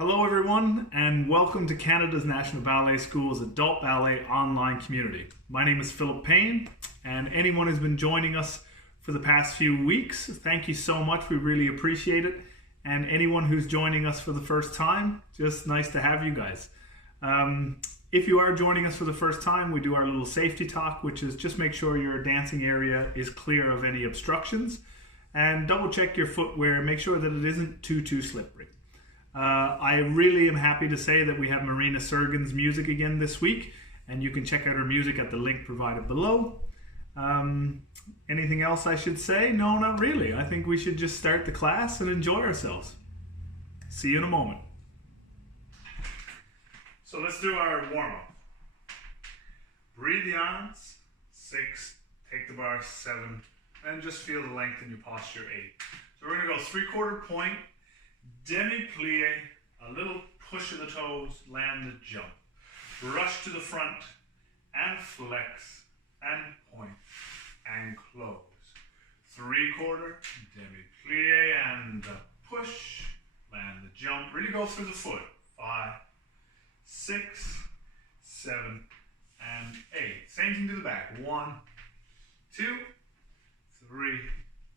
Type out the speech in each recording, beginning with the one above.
Hello everyone, and welcome to Canada's National Ballet School's Adult Ballet online community. My name is Philip Payne, and anyone who's been joining us for the past few weeks, thank you so much, we really appreciate it. And anyone who's joining us for the first time, just nice to have you guys. If you are joining us for the first time, we do our little safety talk, which is just make sure your dancing area is clear of any obstructions, and double check your footwear, make sure that it isn't too slippery. I really am happy to say that we have Marina Sergen's music again this week, and you can check out her music at the link provided below. Anything else I should say? No, not really. I think we should just start the class and enjoy ourselves. See you in a moment. So let's do our warm-up. Breathe the arms, 6, take the bar, 7, and just feel the length in your posture, 8. So we're going to go 3/4 point, demi-plie, a little push of the toes, land the jump. Rush to the front, and flex, and point, and close. 3/4, demi-plie, and the push, land the jump. Really go through the foot. 5, 6, 7, and 8. Same thing to the back. 1, 2, 3,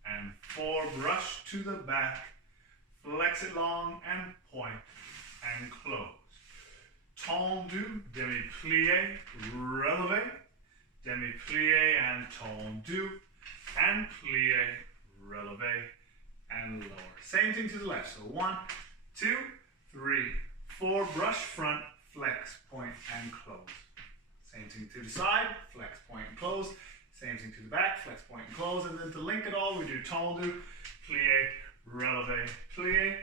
and 4. Brush to the back. Flex it long and point and close. Tendu, demi-plie, releve, demi-plie and tendu, and plie, releve, and lower. Same thing to the left. So 1, 2, 3, 4. Brush front, flex, point, and close. Same thing to the side, flex, point, and close. Same thing to the back, flex, point, and close. And then to link it all, we do tendu, plie, releve, plie,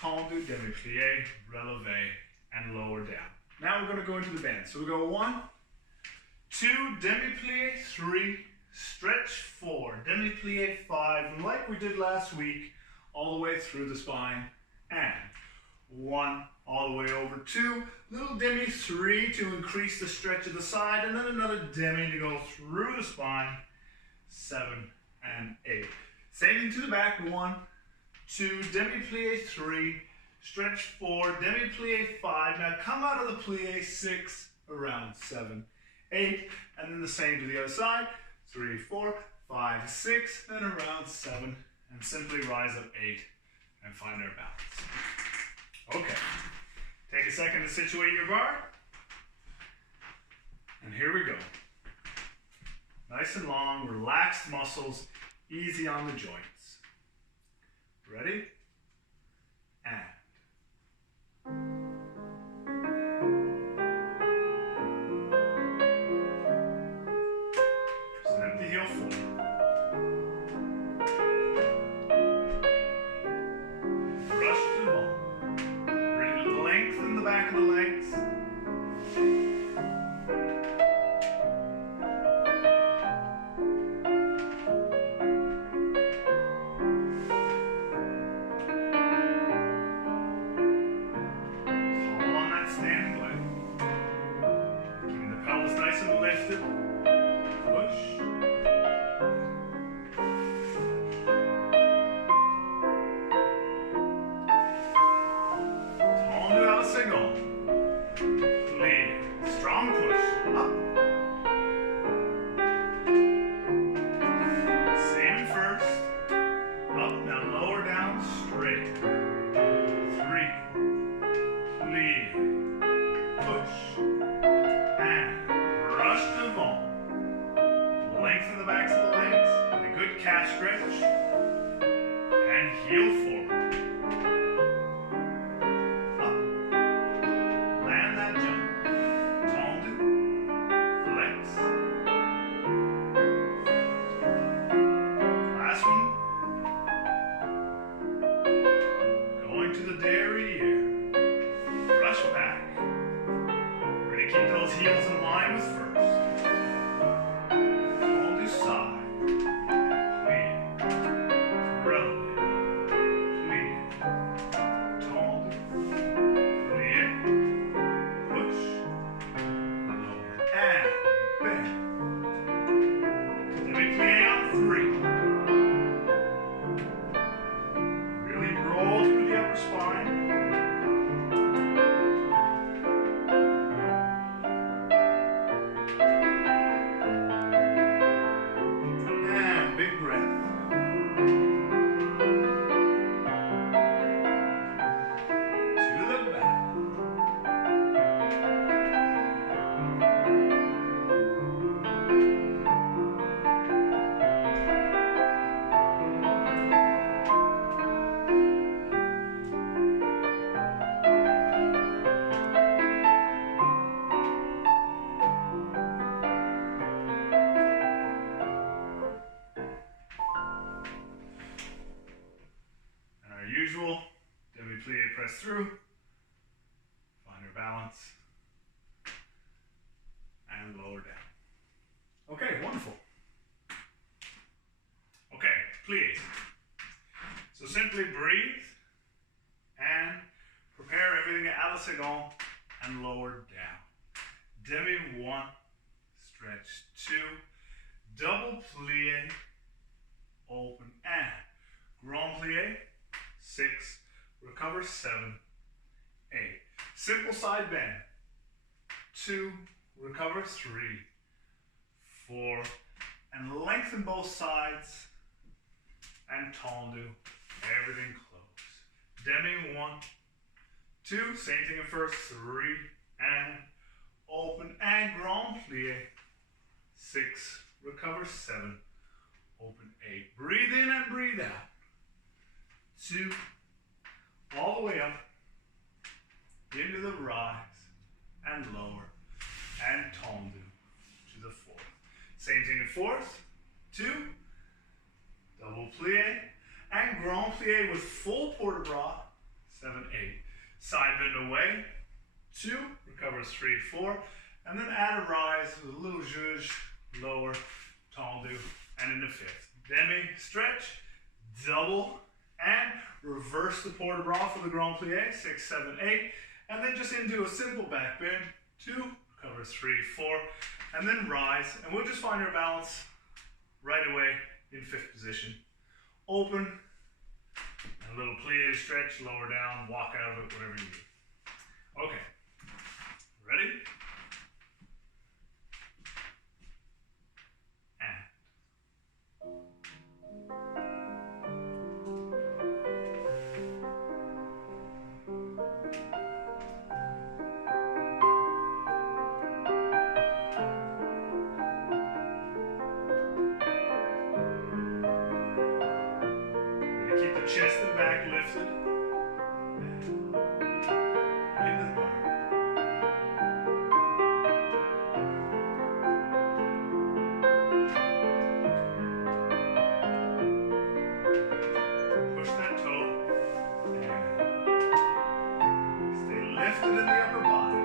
tendu, demi-plie, releve, and lower down. Now we're going to go into the bend. So we go 1, 2, demi-plie, 3, stretch 4, demi-plie 5, like we did last week, all the way through the spine, and 1, all the way over 2, little demi 3 to increase the stretch of the side, and then another demi to go through the spine, 7 and 8. Same thing to the back, 1, 2, demi-plie 3, stretch 4, demi-plie 5. Now come out of the plie 6, around 7, 8, and then the same to the other side, 3, 4, 5, 6, and around 7, and simply rise up 8 and find our balance. Okay, take a second to situate your bar, and here we go. Nice and long, relaxed muscles, easy on the joints. Ready? And. Snap the heel forward. Brush to the ball. Really lengthen the back of the legs. Calf stretch and heel forward. Up. Land that jump. Tendu. Flex. Last one. Going to the derriere. Brush back. Ready to keep those heels in line with first. Tendu side. Spine. press through, find your balance, and lower down. Okay, wonderful. Okay, pliés. So simply breathe and prepare everything à la seconde and lower down. Demi 1, stretch 2, double plié, open and grand plié, 6, recover 7, 8. Simple side bend, 2, recover 3, 4, and lengthen both sides and tendu, everything close. Demi 1, 2, same thing at first, 3, and open and grand plié, 6, recover 7, open 8. Breathe in and breathe out. 2, all the way up, into the rise and lower, and tendu to the 4th. Same thing in 4th, 2, double plié, and grand plié with full port de bras, 7, 8. Side bend away, 2, recover 3, 4, and then add a rise with a little juge, lower, tendu, and in the 5th. Demi, stretch, double, and reverse the port de bras for the grand plié, 6, 7, 8, and then just into a simple back bend, 2, recover 3, 4, and then rise, and we'll just find our balance right away in 5th position. Open, and a little plié stretch, lower down, walk out of it, whatever you do. Okay, ready? Keep the chest and back lifted. Into the bar. Push that toe. And stay lifted in the upper body.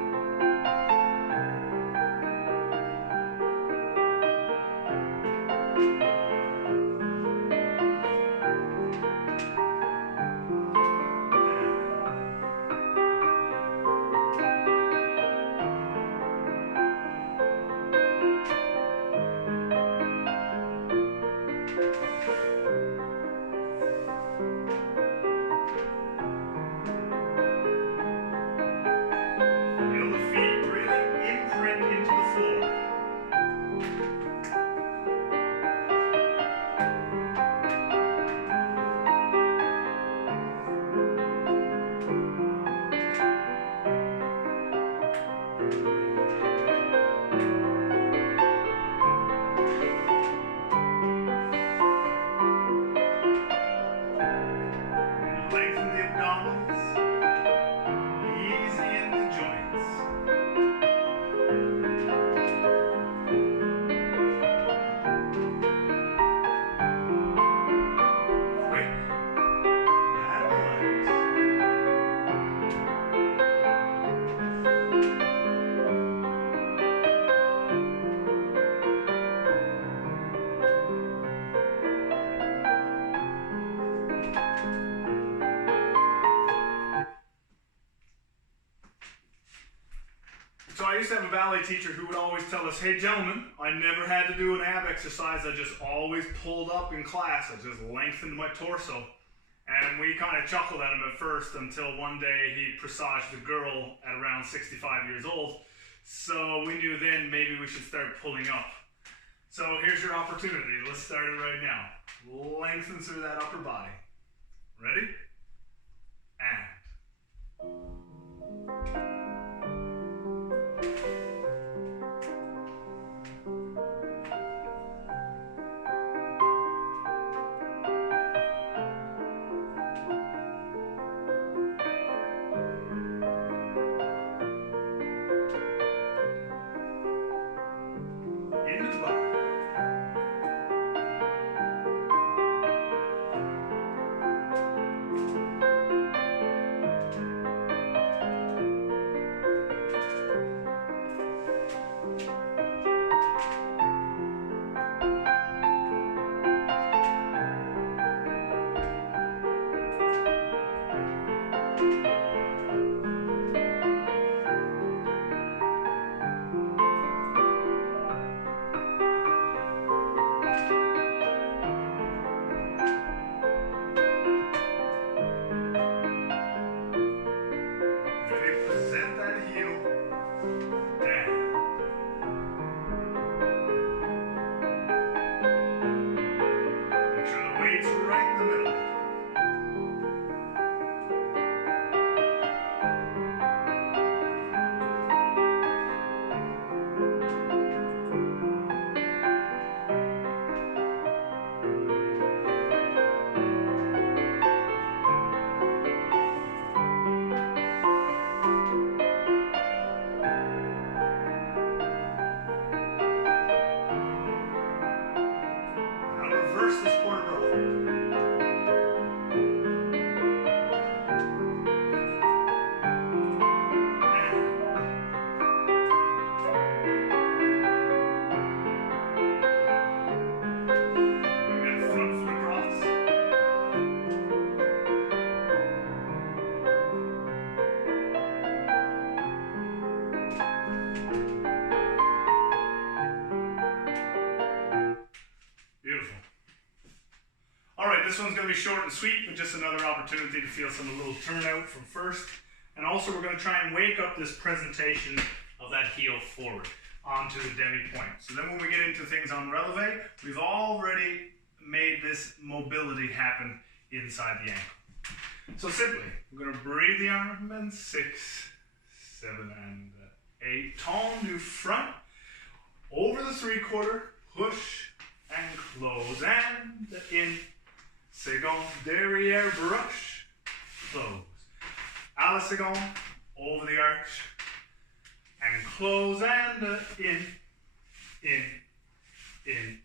So I used to have a ballet teacher who would always tell us, hey gentlemen, I never had to do an ab exercise, I just always pulled up in class, I just lengthened my torso. And we kind of chuckled at him at first until one day he presaged a girl at around 65 years old. So we knew then maybe we should start pulling up. So here's your opportunity, let's start it right now. Lengthen through that upper body. Ready? And. this one's going to be short and sweet, but just another opportunity to feel some little turnout from first. And also we're going to try and wake up this presentation of that heel forward onto the demi-point. So then when we get into things on releve, we've already made this mobility happen inside the ankle. So simply, we're going to breathe the arm and 6, 7, and 8. Tendu front, over the 3/4, push and close, and in. Second, derrière brush, close. À la seconde, over the arch, and close, and in, and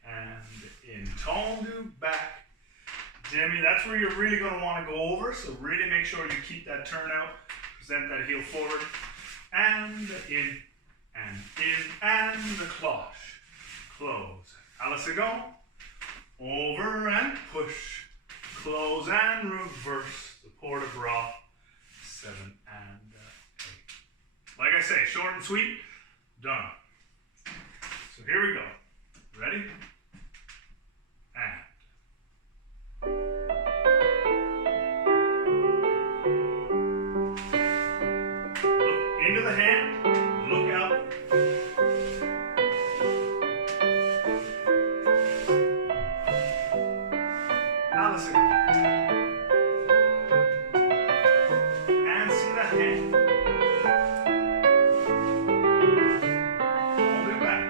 in. Tendu, back, demi. That's where you're really going to want to go over, so really make sure you keep that turnout, present that heel forward, and in, and the cloche, close. À la seconde, over and push, close and reverse, the port de bras, 7 and 8. Like I say, short and sweet, done. So here we go. Ready? And. Look into the hand, look out. Alice again. And see the hand. Hold it back.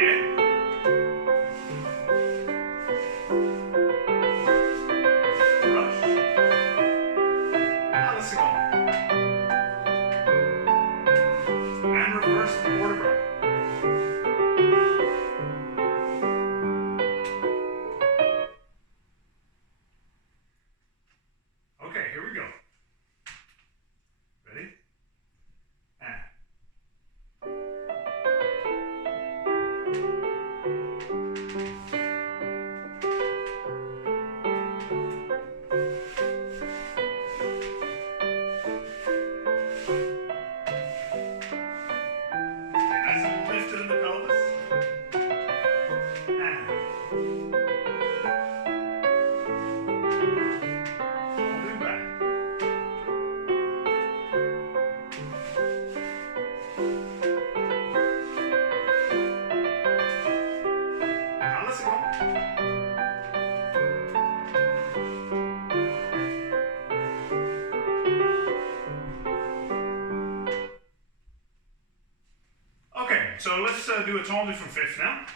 Yeah. Brush. Alice again. And reverse the port de bras. Okay, here we go. Ready? And. Stay nice and lifted in the pelvis. And. Hold it back. Now let's go. Okay, so let's do a tendu from fifth now.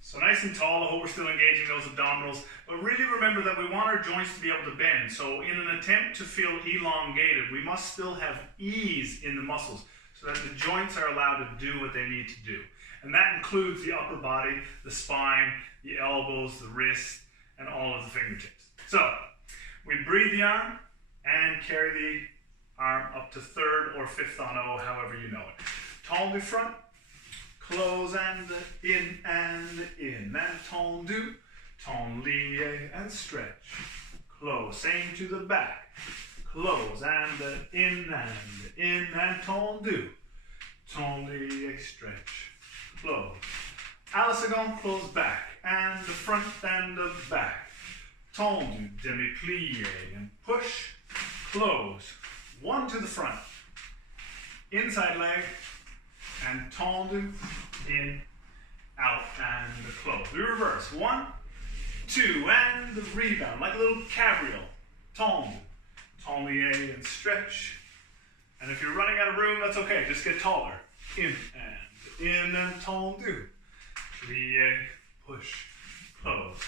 So nice and tall. I hope we're still engaging those abdominals. But really remember that we want our joints to be able to bend. So in an attempt to feel elongated, we must still have ease in the muscles so that the joints are allowed to do what they need to do. And that includes the upper body, the spine, the elbows, the wrist, and all of the fingertips. So we breathe the arm and carry the arm up to third or fifth on O, however you know it. Tendu front, close and in, and tendu, tendu and stretch, close, same to the back, close and in, and tendu, tendu, stretch, close. À la seconde, close back, and the front and the back, tendu, demi-plie, and push, close, one to the front, inside leg, and tendu, in, out, and the close. We reverse. 1, 2, and the rebound, like a little cabriole. Tendu, tendu, and stretch. And if you're running out of room, that's okay. Just get taller. In, and tendu. Plie, push, close.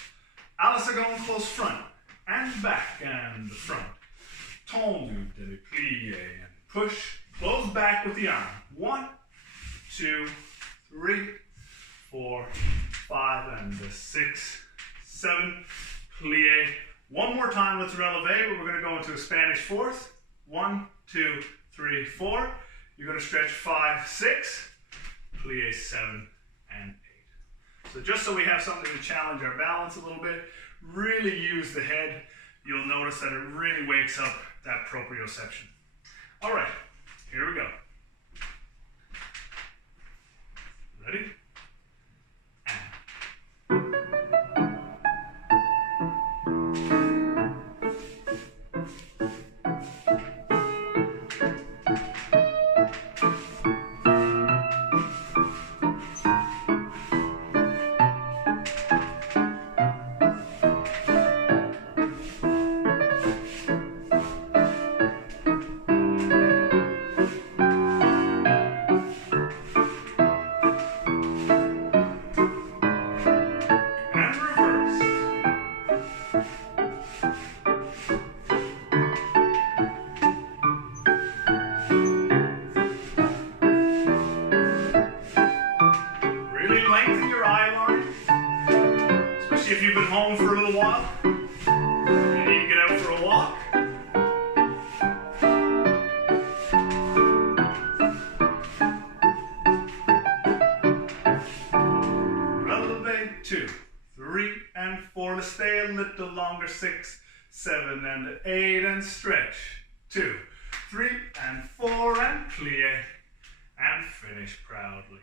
À la seconde, close front, and back, and the front. Tendu, demi-plie, and push. Close back with the arm. 1, 2, 3, 4, 5, and 6, 7, plie. One more time, let's releve, but we're going to go into a Spanish fourth. 1, 2, 3, 4. You're going to stretch 5, 6, plie 7, and 8. So just so we have something to challenge our balance a little bit, really use the head. You'll notice that it really wakes up that proprioception. All right, here we go. Ready? And. you've been home for a little while, you need to get out for a walk. Releve 2, 3 and 4. Let's stay a little longer. 6, 7 and 8 and stretch. 2, 3 and 4 and plie and finish proudly.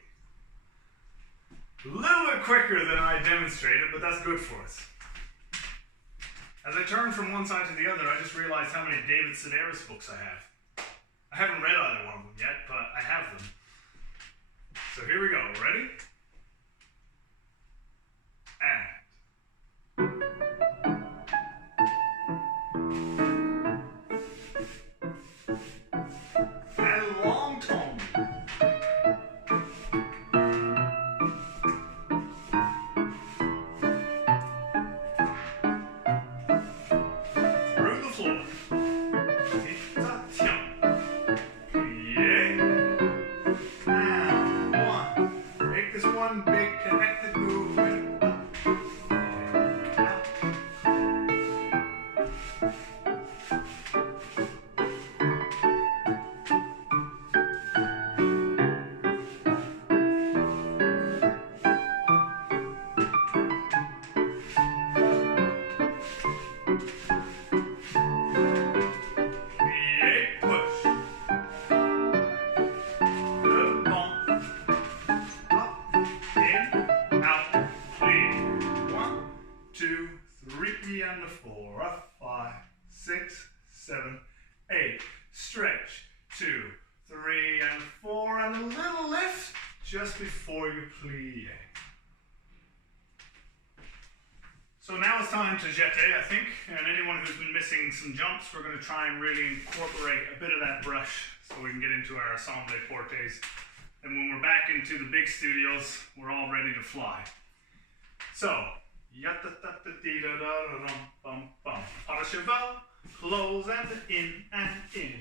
A little bit quicker than I demonstrated, but that's good for us. As I turn from one side to the other, I just realized how many David Sedaris books I have. I haven't read either one of them yet, but I have them. So here we go. Ready? And long tone. Through the floor. And 1. Make this one big connected movement. And a 4, a 5, 6, 7, 8. Stretch. 2, 3 and 4 and a little lift just before you plie. So now it's time to jeté, I think, and anyone who's been missing some jumps, we're going to try and really incorporate a bit of that brush so we can get into our ensemble portes. And when we're back into the big studios, we're all ready to fly. So, pas de cheval, close and in,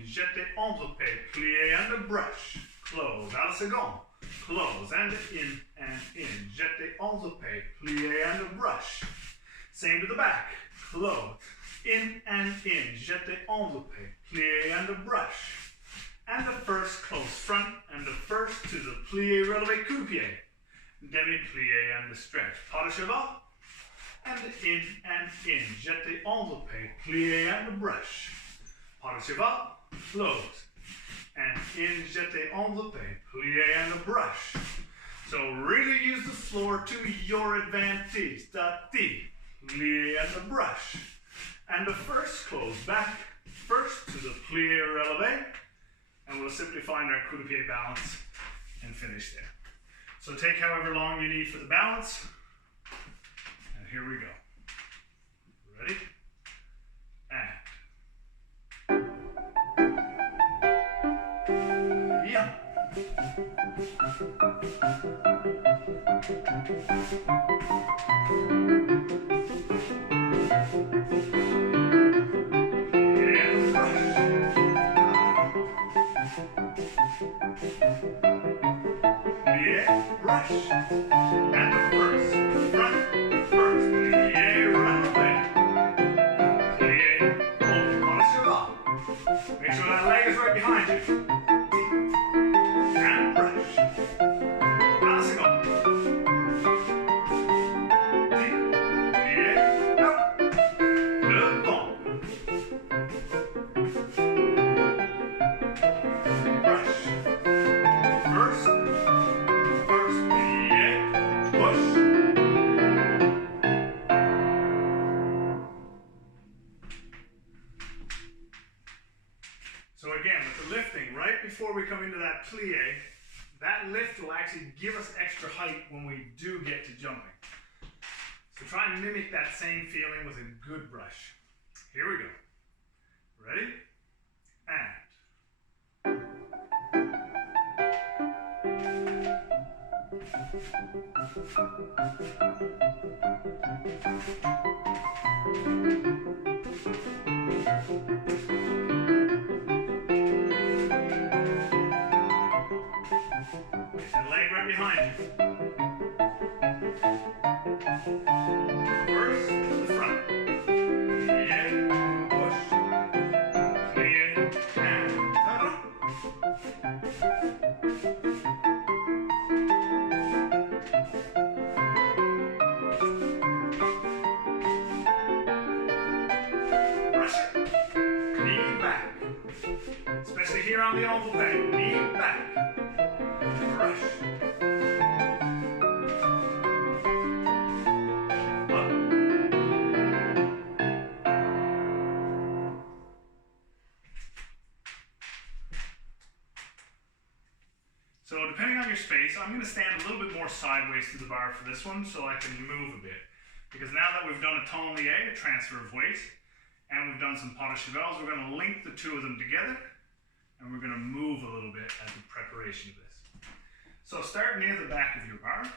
jeté enveloppé, plie and a brush, close, à la seconde, close and in, jeté enveloppé, plie and a brush. Same to the back, close, in, jeté enveloppé, plie and a brush. And the first close front, and the first to the plie relevé coup de pied, demi-plie and the stretch, pas de cheval, and in, jeté enveloppé, plie and a brush. Pas de cheval, close, and in, jeté enveloppé, plie and a brush. So really use the floor to your advantage. Da-ti, plie and a brush. And the first close back, first to the plie relevé, and we'll simply find our coup de pied balance and finish there. So take however long you need for the balance. Here we go. Ready? And. Yeah. And brush. Yeah, brush. And the first, front. Make sure that leg is right behind you. And brush. À la seconde. Out. Devant. Brush. First, push. So again, with the lifting, right before we come into that plie, that lift will actually give us extra height when we do get to jumping. So try and mimic that same feeling with a good brush. Here we go. Ready? And leg right behind you. First. here on the envelope. Knee back. Brush. Up. So depending on your space, I'm going to stand a little bit more sideways to the bar for this one so I can move a bit. Because now that we've done a ton lié, a transfer of weight, and we've done some pas de chevals, we're going to link the two of them together, and we're going to move a little bit as a preparation of this. So start near the back of your bar.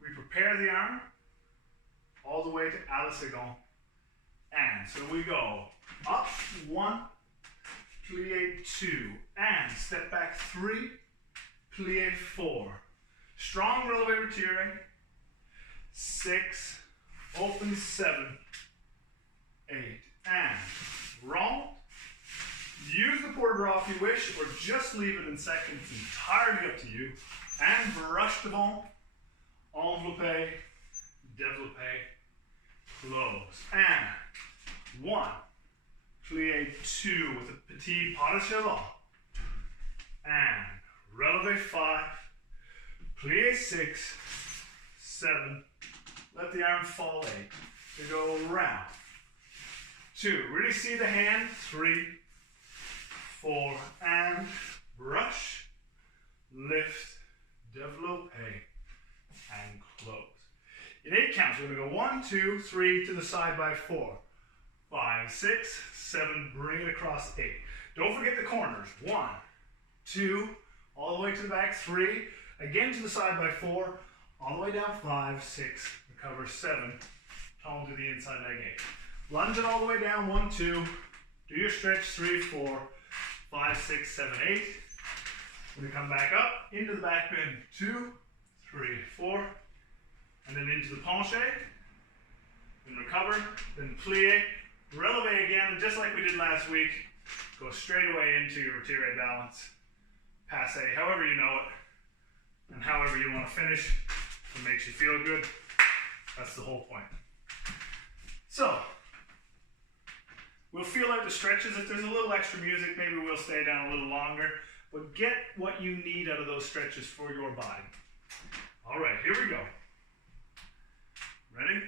We prepare the arm all the way to à la seconde. And so we go up 1, plie 2, and step back 3, plie 4. Strong relevé retiré. 6, open 7, 8, and roll. Use the port bras if you wish, or just leave it in second. It's entirely up to you. And brush devant, enveloppé, développé, close. And 1, plie 2 with a petit pas de cheval. And relevé 5, plie 6, 7, let the arm fall 8. To go round. 2, really see the hand. 3, 4, and brush, lift, développé, and close. In 8 counts, we're going to go 1, 2, 3 to the side by 4, 5, 6, 7, bring it across 8. Don't forget the corners. 1, 2, all the way to the back, 3, again to the side by 4, all the way down 5, 6, recover 7, tone to the inside leg 8. Lunge it all the way down, 1, 2, do your stretch, 3, 4, 5, 6, 7, 8. When you come back up, into the back bend, 2, 3, 4, and then into the penché, then recover, then plie, relevé again, and just like we did last week, go straight away into your retiré balance, passé, however you know it, and however you want to finish. It makes you feel good. That's the whole point. So, we'll feel out the stretches. If there's a little extra music, maybe we'll stay down a little longer. But get what you need out of those stretches for your body. All right, here we go. Ready?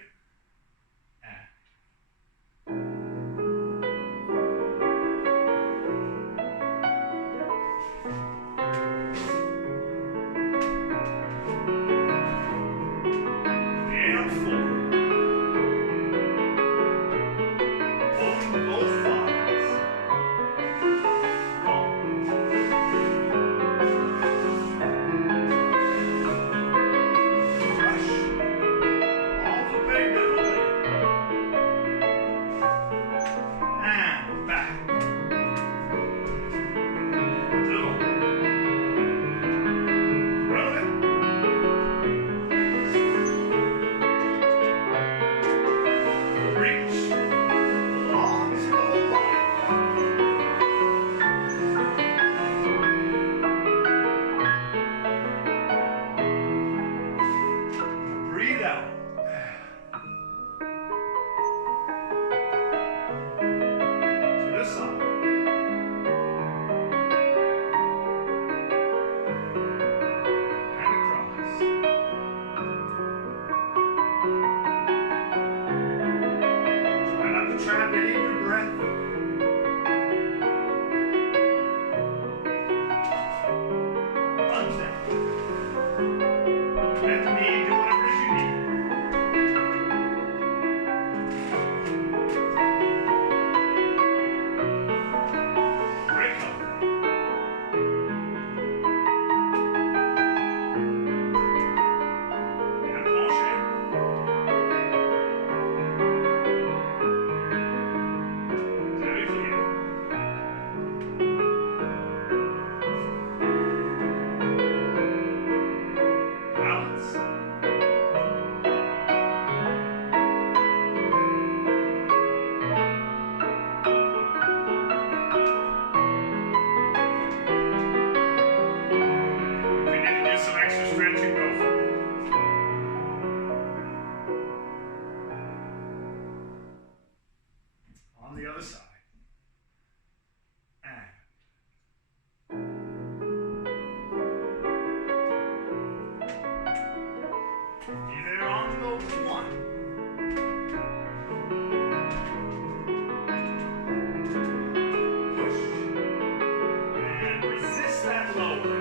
and lower.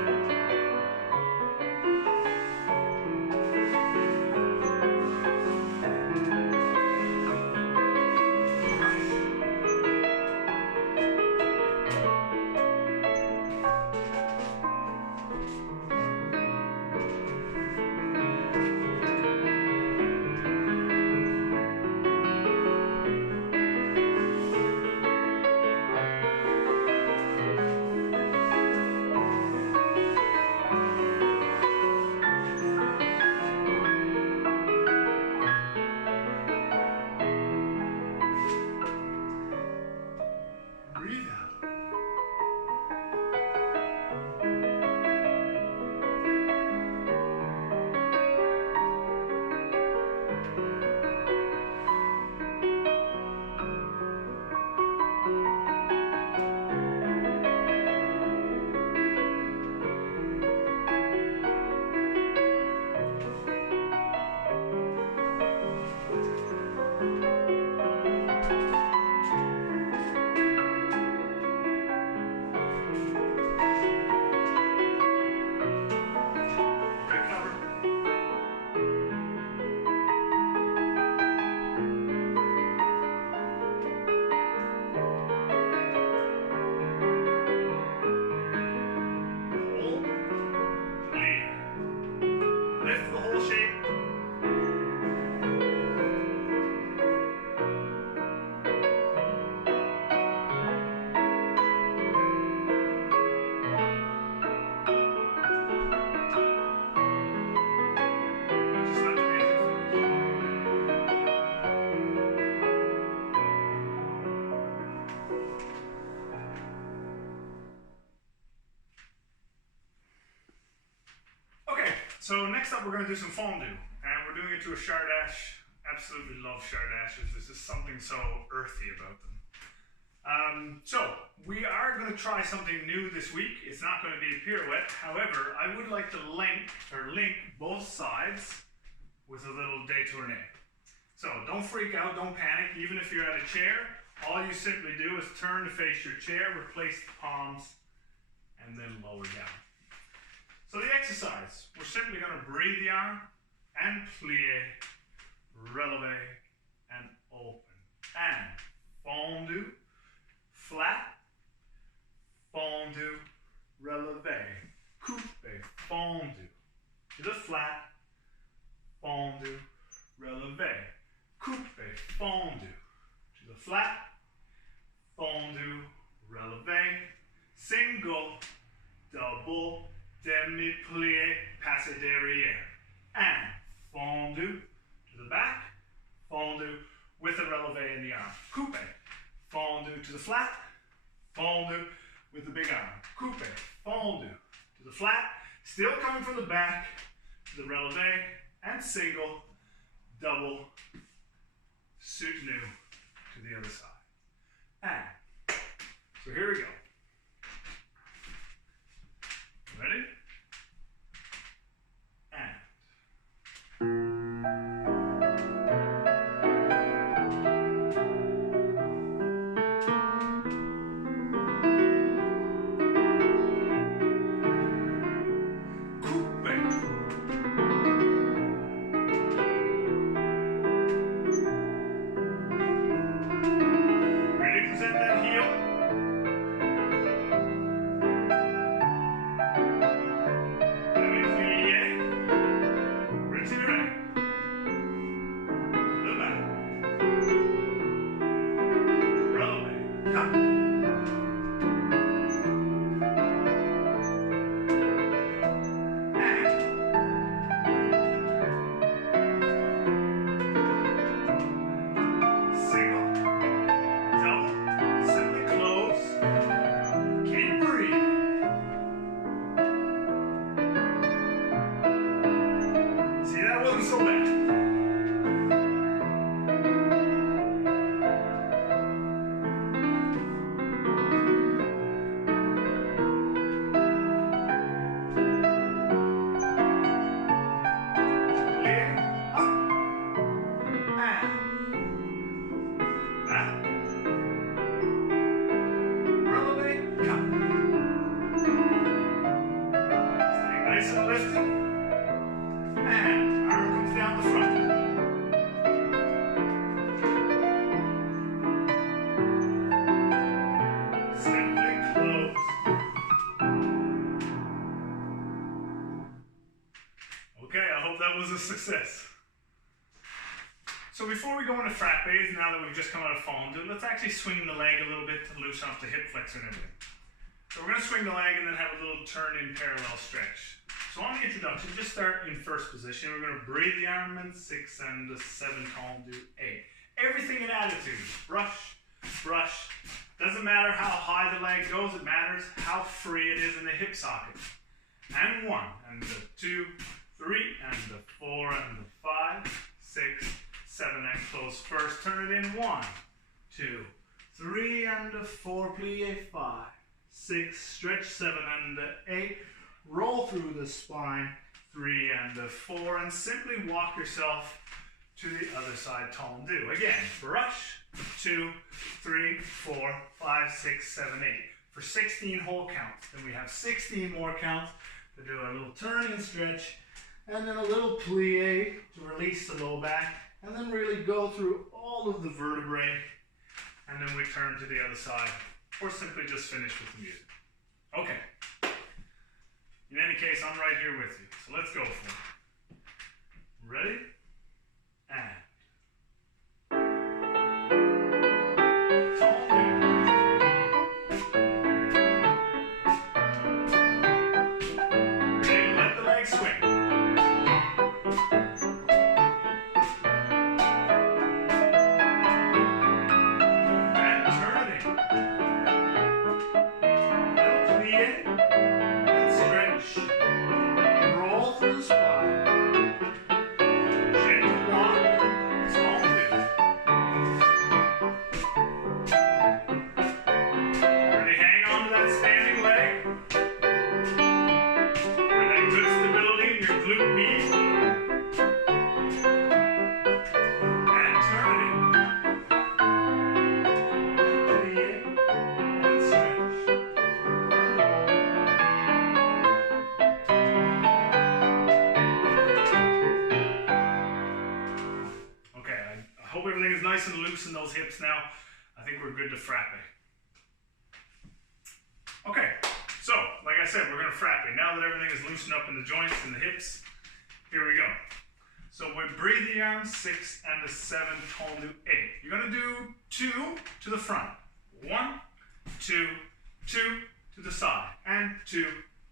Breathe out. Recover. Hold. Clear. Lift the whole shape. Just let the music finish. Okay, so next up we're going to do some fondue, and we're doing it to a chardash. Absolutely love chardashes. There's just something so earthy about them. So we are going to try something new this week. It's not going to be a pirouette. However, I would like to link both sides with a little détourné. So don't freak out, don't panic. Even if you're at a chair, all you simply do is turn to face your chair, replace the palms, and then lower down. So the exercise, we're simply going to breathe the arm and plie, relevé, and open. And fondue, flat, fondue, relevé, coupe, fondue. To the flat, fondue, relevé, coupe, fondue. To the flat, fondue, relevé, single, double, demi-plie, passe derrière. And fondue to the back, fondue with a relevé in the arm. Coupe, fondue to the flat, fondue with the big arm. Coupe, fondue to the flat, still coming from the back, to the relevé, and single, double, soutenu to the other side. And, so here we go. Ready? Ready to present that heel? lifted, and arm comes down the front. Simply close. Okay, I hope that was a success. So before we go into frappes, now that we've just come out of fondue, let's actually swing the leg a little bit to loosen up the hip flexor and everything. So we're going to swing the leg and then have a little turn in parallel stretch. So on the introduction, just start in first position. We're going to breathe the arm in 6 and the 7 tendus 8. Everything in attitude. Brush, brush. Doesn't matter how high the leg goes, it matters how free it is in the hip socket. And 1, and the 2, 3, and the 4, and the 5, 6, 7, and close first. Turn it in 1, 2, 3, and the 4, plie 5, 6, stretch 7, and the 8. Roll through the spine, 3 and the 4, and simply walk yourself to the other side, tendu. Again, brush, 2, 3, 4, 5, 6, 7, 8. For 16 whole counts. Then we have 16 more counts to do a little turn and stretch, and then a little plie to release the low back, and then really go through all of the vertebrae, and then we turn to the other side, or simply just finish with the music. Okay. In any case, I'm right here with you, so let's go for it. Ready? And. Ready? Let the legs swing. And turn it in. Little plie. Roll through the spine. Gentle walk. Small move. Really hang on to that standing leg. For that good stability in your glute med. And turn it in. Plie and stretch. I hope everything is nice and loose in those hips now. I think we're good to frappe. Okay, so like I said, we're going to frappe. Now that everything is loosened up in the joints and the hips, here we go. So we breathe the arm 6 and the 7 tendu 8. You're going to do 2 to the front. 1, 2, 2 to the side, and 2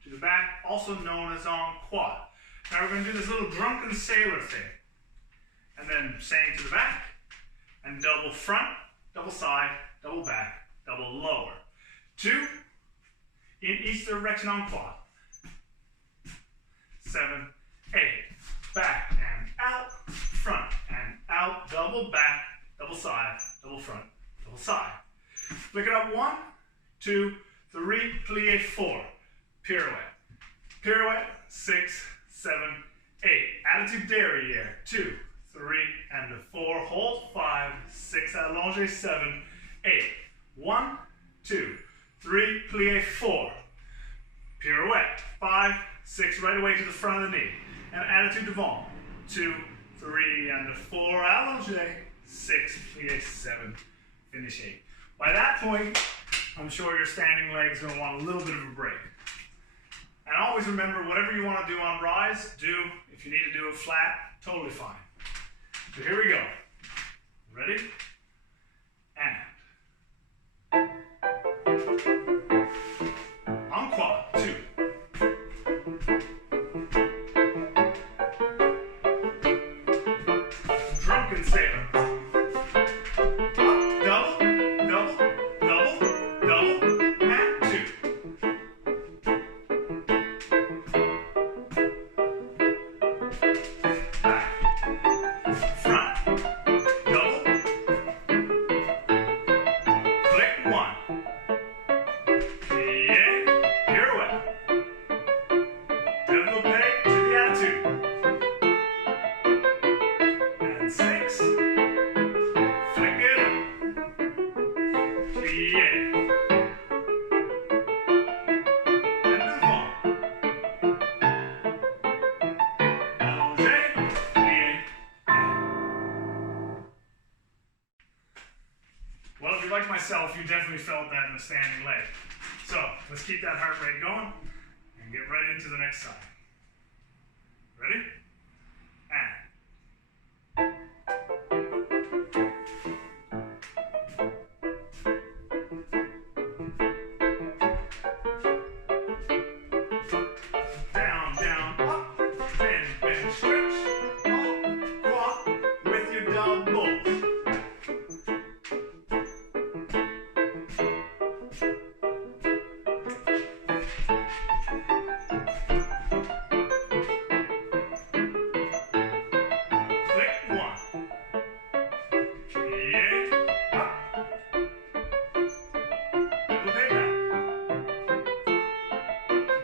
to the back, also known as en quad. Now we're going to do this little drunken sailor thing. And then same to the back, and double front, double side, double back, double lower. 2 in each direction en quad. 7, 8. Back and out, front and out, double back, double side, double front, double side. Flick it up 1, 2, 3, plie 4. Pirouette. Pirouette 6, 7, 8. Attitude derriere 2, 3 and the 4, hold 5, 6, allonge 7, 8. 1, 2, 3, plie 4. Pirouette 5, 6, right away to the front of the knee. And attitude devant 2, 3 and the 4, allonge 6, plie 7, finish 8. By that point, I'm sure your standing legs are going to want a little bit of a break. And always remember, whatever you want to do on rise, do. If you need to do it flat, totally fine. So here we go. Ready? And. En quad, 2. Drunken sailor. Up, double, double, double, double, and 2. Back. Front. Double. myself, you definitely felt that in the standing leg. So let's keep that heart rate going and get right into the next side. Ready? And. Down, down, up, bend, bend, stretch, up, walk with your doubles.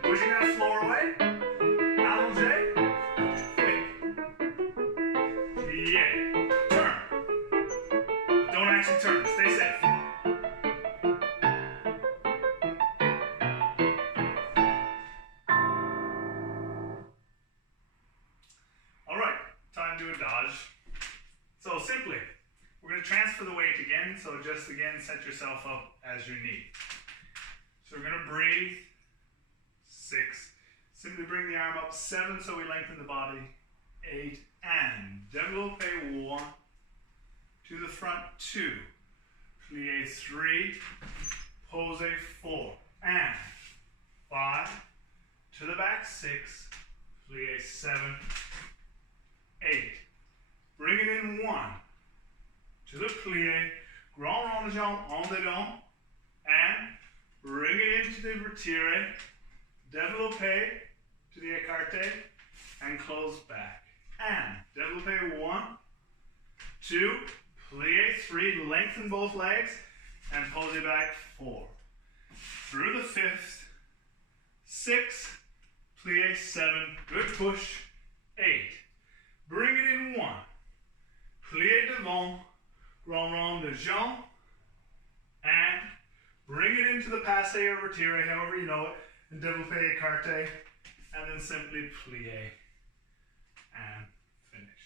Pushing that floor away. Allongé. Flick. Yeah. Turn. Don't actually turn. Stay safe. All right. Time to do a dodge. So simply, we're going to transfer the weight again. So just again, set yourself up as you need. So we're going to breathe. 6. Simply bring the arm up. 7, so we lengthen the body. 8, and développé 1. To the front, 2. Plie 3. Pose 4. And 5. To the back, 6. Plie 7. 8. Bring it in 1. To the plie. Grand rond de jambe en dedans. And bring it into the retiré. Développé to the écarté and close back. And développé 1, 2, plie 3, lengthen both legs, and pose it back 4. Through the 5th, 6, plie 7, good push, 8. Bring it in 1, plie devant, grand rond de jambe, and bring it into the passé or retiré, however you know it. And développé, écarté, and then simply plie and finish.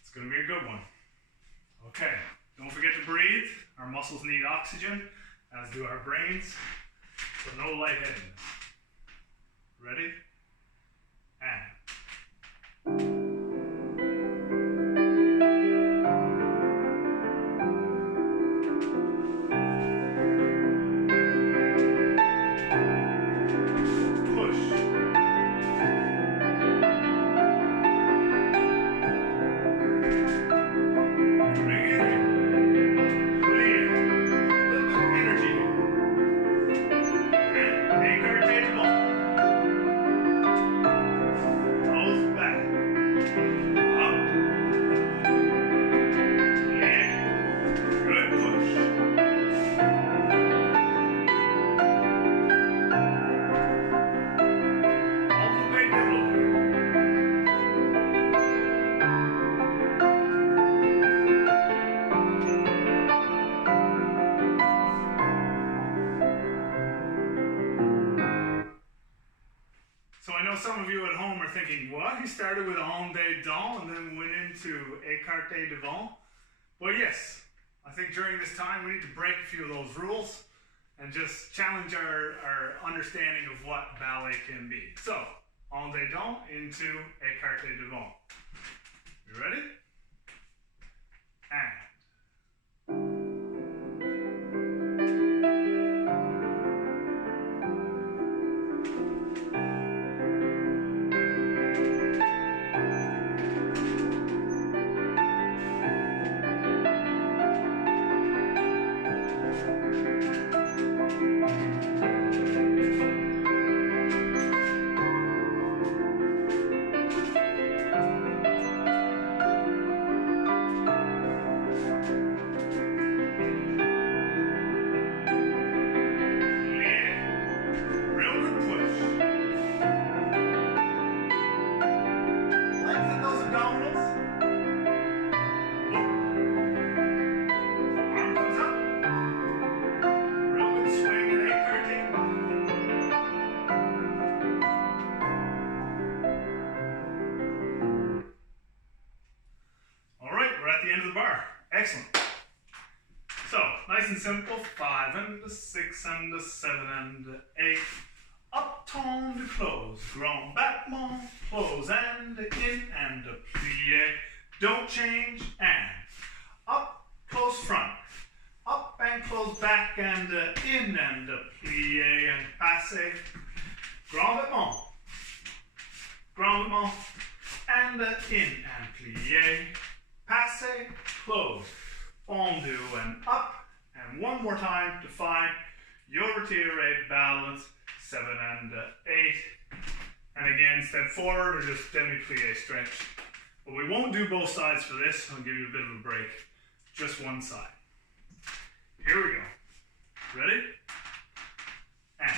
It's going to be a good one. Okay, don't forget to breathe. Our muscles need oxygen, as do our brains, so no lightheadedness. Ready? And. Some of you at home are thinking, what? He started with en dedans and then went into écarté devant. Well, yes, I think during this time we need to break a few of those rules and just challenge our understanding of what ballet can be. So, en dedans into écarté devant. You ready? And. nice and simple. 5 and a 6 and a 7 and a 8. Up, tourne de close, grand battement, close and in and a plie. Don't change and up, close front, up and close back and in and a plie and passe. Grand battement, and in and plie, passe, close, fondu and up, and one more time to find your retiré balance. 7 and 8, and again step forward or just demi-plie stretch. But we won't do both sides for this. I'll give you a bit of a break. Just one side. Here we go. Ready? And.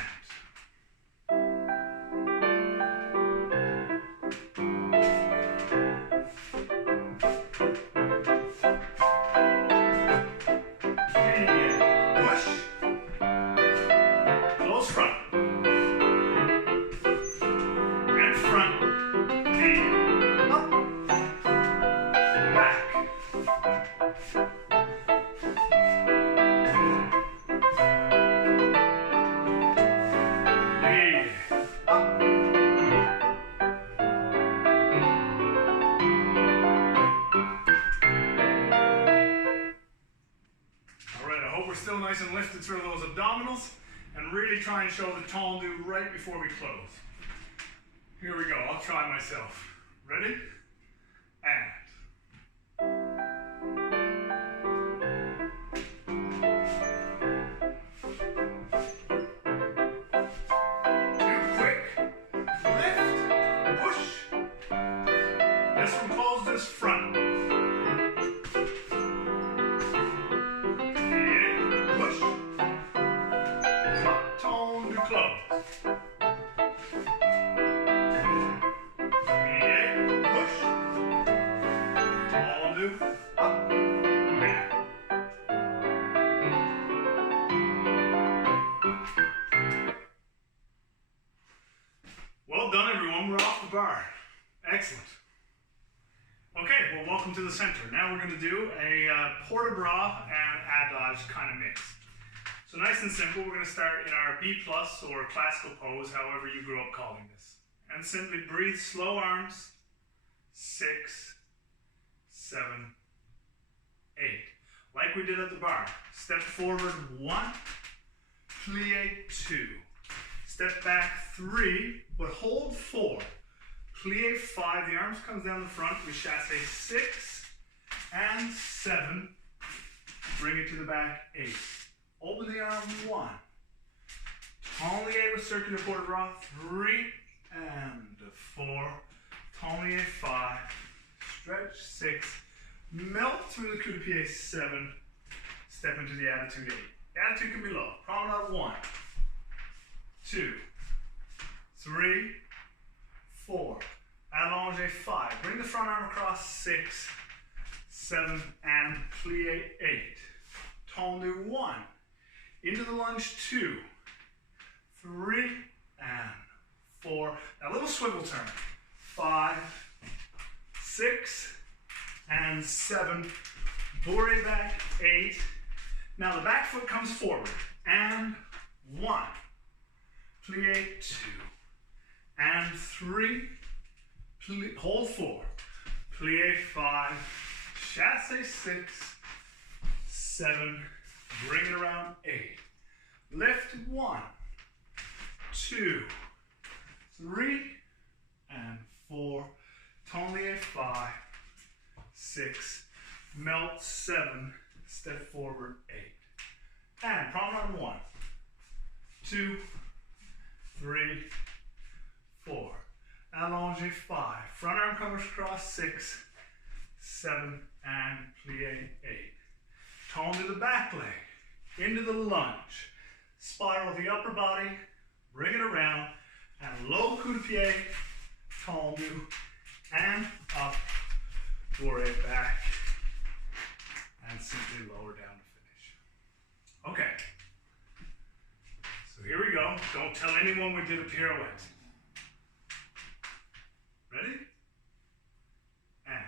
Still nice and lifted through those abdominals, and really try and show the tendu right before we close. Here we go, I'll try myself. Ready? And. Too quick. Lift. Push. This one closes front. Well done, everyone. We're off the bar. Excellent. Okay, well, welcome to the center. Now we're going to do a port de bras and adage kind of mix. So nice and simple, we're going to start in our B+ or classical pose, however you grew up calling this. And simply breathe, slow arms, 6, 7, 8. Like we did at the bar. Step forward, 1, plie, 2. Step back, 3, but hold 4. Plie, 5, the arms comes down the front, we chasse 6 and 7. Bring it to the back, 8. Open the arm, 1. Tendu with circular port de bras, 3 and 4. Tendu 5. Stretch 6. Melt through the coup de pied, 7. Step into the attitude, 8. The attitude can be low. Promenade, 1, 2, 3, 4. Allonge, 5. Bring the front arm across, 6, 7, and plie, 8. Tendu, 1. Into the lunge, 2, 3, and 4. Now a little swivel turn. 5, 6, and 7. Bourrée back, 8. Now the back foot comes forward. And 1. Plie, 2. And 3. Plie, hold 4. Plie, 5. Chasse, 6. 7. Bring it around, 8. Lift, 1, 2, 3, and 4. Tendu, 5, 6. Melt, 7. Step forward, 8. And promenade, 1, 2, 3, 4. Allonge, 5. Front arm comes across, 6, 7, and plie, 8. Tendu the back leg, into the lunge. Spiral the upper body, bring it around, and low coup de pied, tendu, and up, bourrée back, and simply lower down to finish. Okay, so here we go. Don't tell anyone we did a pirouette. Ready? And.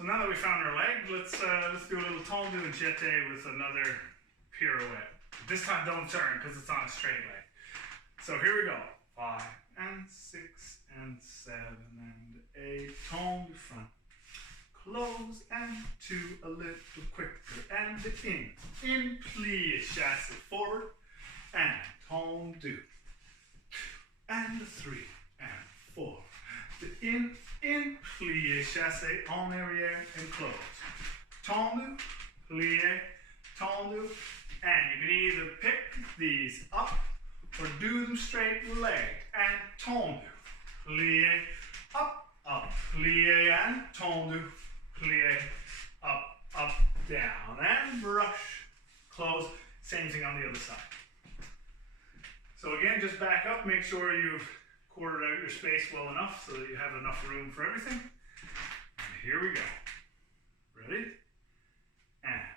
So now that we found our leg, let's do a little tendu and jeté with another pirouette. This time don't turn because it's on a straight leg. So here we go. 5 and 6 and 7 and 8. Tendu front. Close and 2 a little quicker and in plie, chasse forward and tendu. And 3 and 4. In plie, chasse en arrière and close. Tendu, plie, tendu, and you can either pick these up or do them straight leg and tendu, plie, up, plie and tendu, plie, up, down and brush, close. Same thing on the other side. So again, just back up, make sure you've quartered out your space well enough so that you have enough room for everything. And here we go. Ready? And.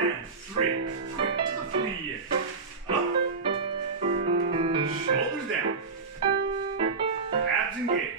And 3. Quick to the plie. Up. Shoulders down. Abs engaged.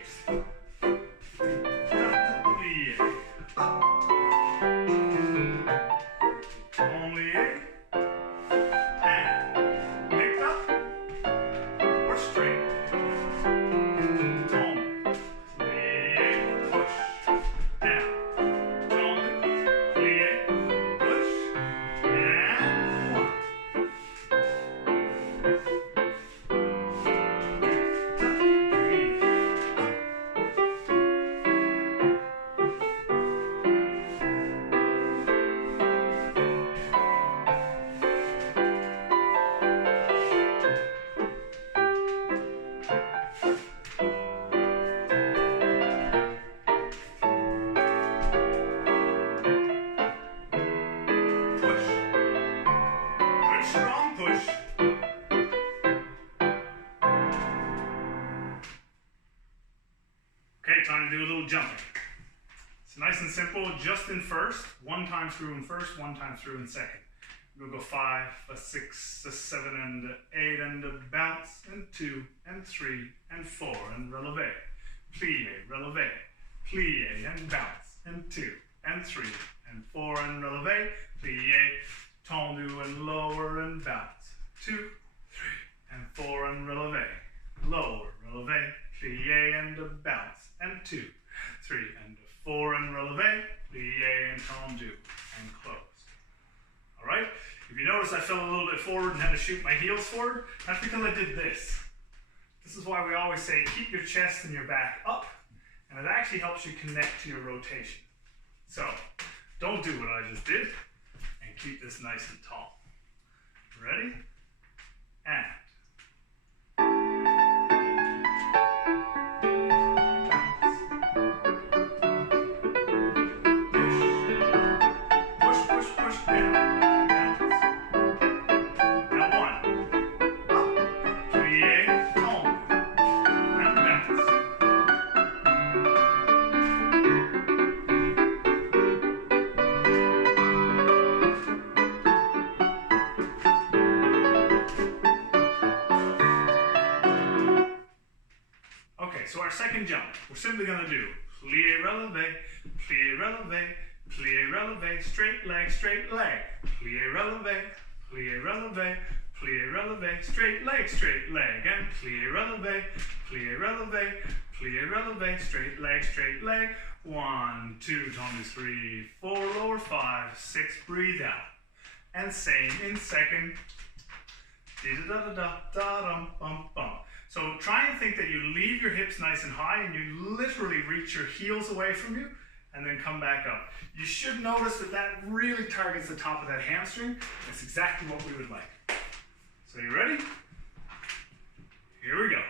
Time to do a little jumping. It's nice and simple, just in first, 1 time through in first, 1 time through in second. We'll go 5, a 6, a 7, and 8, and a bounce, and 2, and 3, and 4, and releve, plie, releve, plie, and bounce, and 2, and 3, and 4, and releve, plie, tendu, and lower, and bounce, 2, 3, and 4, and releve, lower, releve, plie, and a bounce, and 2, 3, and 4, and releve, plie, and tendu, and close. All right? If you notice I fell a little bit forward and had to shoot my heels forward, that's because I did this. This is why we always say keep your chest and your back up, and it actually helps you connect to your rotation. So, don't do what I just did, and keep this nice and tall. Ready? And. So our second jump, we're simply going to do plie, releve, plie, releve, plie, releve, straight leg, plie, releve, plie, releve, plie, releve, straight leg, and plie, releve, plie, releve, plie, releve, straight leg, 1, 2, tendu, 3, 4, lower 5, 6, breathe out, and same in second, da-da-da-da-da-dum-bum-bum. So try and think that you leave your hips nice and high and you literally reach your heels away from you and then come back up. You should notice that that really targets the top of that hamstring. That's exactly what we would like. So you ready? Here we go.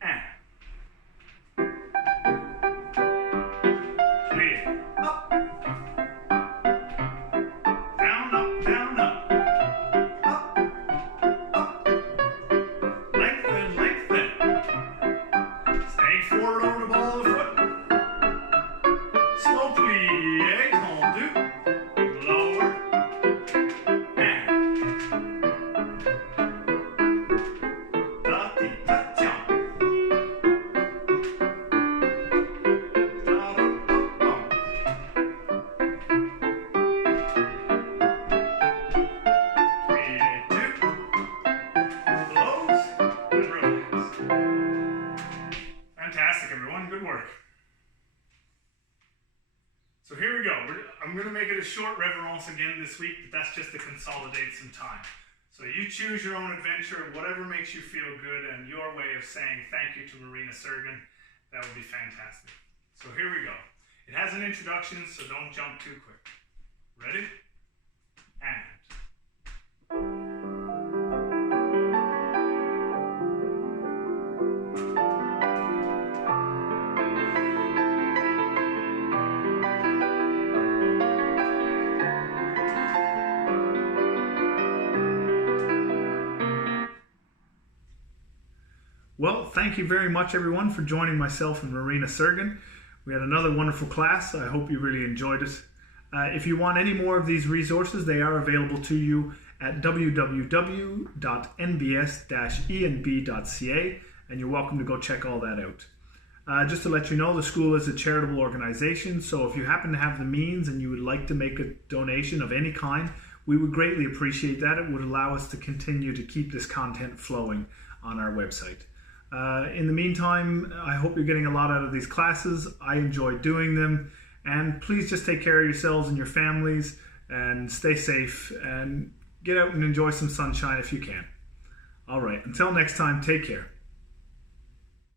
And. Plie. Up. Down, up, down, up. Forward over the ball of the foot. Slow plie, tendu, lower, and I'm going to make it a short reverence again this week, but that's just to consolidate some time. So you choose your own adventure, whatever makes you feel good, and your way of saying thank you to Marina Sergin. That would be fantastic. So here we go. It has an introduction, so don't jump too quick. Ready? And. Well, thank you very much, everyone, for joining myself and Marina Sergin. We had another wonderful class. I hope you really enjoyed it. If you want any more of these resources, they are available to you at www.nbs-enb.ca, and you're welcome to go check all that out. Just to let you know, the school is a charitable organization, so if you happen to have the means and you would like to make a donation of any kind, we would greatly appreciate that. It would allow us to continue to keep this content flowing on our website. In the meantime, I hope you're getting a lot out of these classes. I enjoy doing them, and please just take care of yourselves and your families and stay safe and get out and enjoy some sunshine if you can. All right, until next time, take care.